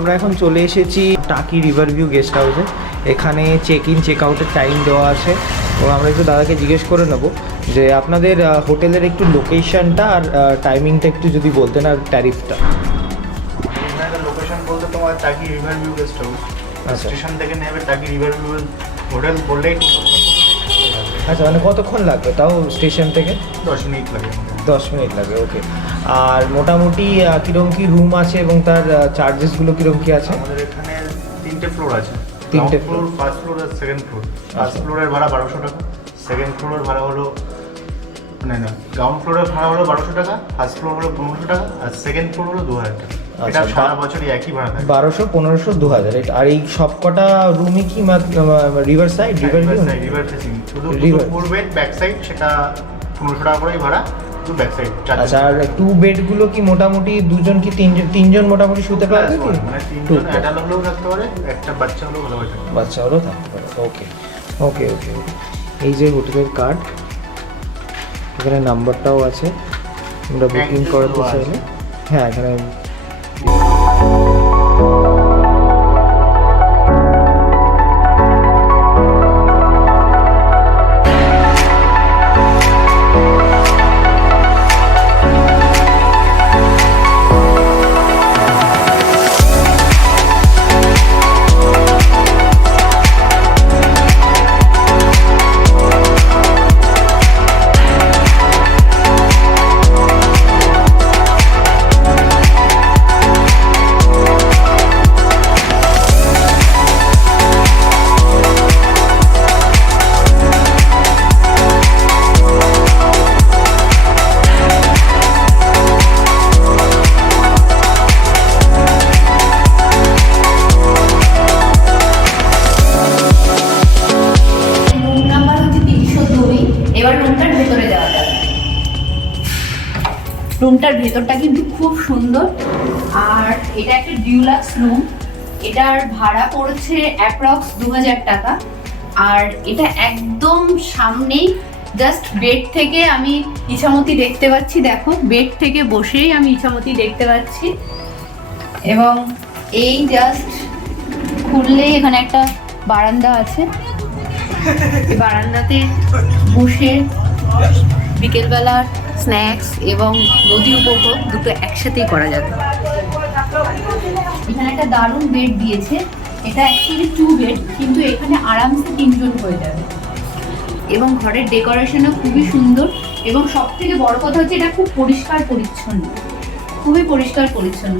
আমরা এখন চলে এসেছি টাকি রিভার ভিউ গেস্ট হাউসে। এখানে চেক ইন চেক আউটের টাইম দেওয়া আছে। এবং আমরা একটু দাদাকে জিজ্ঞেস করে নেব যে আপনাদের হোটেলের একটু লোকেশনটা আর টাইমিংটা একটু যদি বলতেন আর ট্যারিফটা লোকেশন বলতে তোমার Taki river view guest house. আচ্ছা। স্টেশন থেকে নেবে টাকি রিভার ভিউ হোটেল বললেই আচ্ছা মানে কতক্ষণ লাগবে তাও স্টেশন থেকে? দশ মিনিট লাগে। দশ মিনিট লাগে ওকে আর মোটামুটি কিরম কি রুম আছে এবং তার চার্জেসগুলো কিরম কি আছে? আমাদের এখানে তিনটে ফ্লোর আছে। তিনটে ফ্লোর ফার্স্ট ফ্লোর আর সেকেন্ড ফ্লোর ফার্স্ট। ফ্লোরের ভাড়া বারোশো টাকা সেকেন্ড ফ্লোরের ভাড়া হলো না না গ্রাউন্ড ফ্লোরের ভাড়া হলো বারোশো টাকা ফার্স্ট ফ্লোর হলো পনেরোশো টাকা আর সেকেন্ড ফ্লোর হলো দু হাজার টাকা এটা আচ্ছা, সারা বছরই একই ভাড়া থাকে। বারোশো পনেরোশো দু হাজার আর এই সব কটা রুমই কি রিভার সাইড রিভার রিভার শুধু বেড ব্যাক সাইড সেটা পনেরোশো টাকা করেই ভাড়া। শুধু ব্যাক সাইড আচ্ছা আর টু বেডগুলো কি মোটামুটি দুজন কি তিনজন তিনজন মোটামুটি শুতে পারবে কি? মানে তিনজন। অ্যাডাল্ট হলেও থাকতে পারে একটা বাচ্চা হলেও ভালো থাকে বাচ্চা হলেও থাকতে পারে ওকে ওকে ওকে এই যে হোটেলের কার্ড এখানে নাম্বারটাও আছে আমরা বুকিং করাতে। চাইলে। হ্যাঁ এখানে রুমটার ভেতরটা কিন্তু খুব সুন্দর। আর এটা একটা ডিউলাক্স রুম এটার ভাড়া পড়েছে অ্যাপ্রক্স দু হাজার টাকা। আর এটা একদম সামনেই জাস্ট বেড থেকে আমি ইছামতি দেখতে পাচ্ছি, দেখো। বেড থেকে বসেই আমি ইছামতি দেখতে পাচ্ছি। এবং এই জাস্ট খুললেই এখানে একটা বারান্দা আছে। বারান্দাতে বসে বিকেলবেলার স্ন্যাক্স এবং নদী উপভোগ দুটো একসাথেই করা যাবে। এখানে একটা দারুণ বেড দিয়েছে। এটা অ্যাকচুয়ালি টু বেড কিন্তু এখানে আরামসে তিনজন হয়ে যাবে। এবং ঘরের ডেকোরেশনও খুবই সুন্দর এবং সব থেকে বড় কথা হচ্ছে এটা খুব পরিষ্কার পরিচ্ছন্ন। খুবই পরিষ্কার পরিচ্ছন্ন।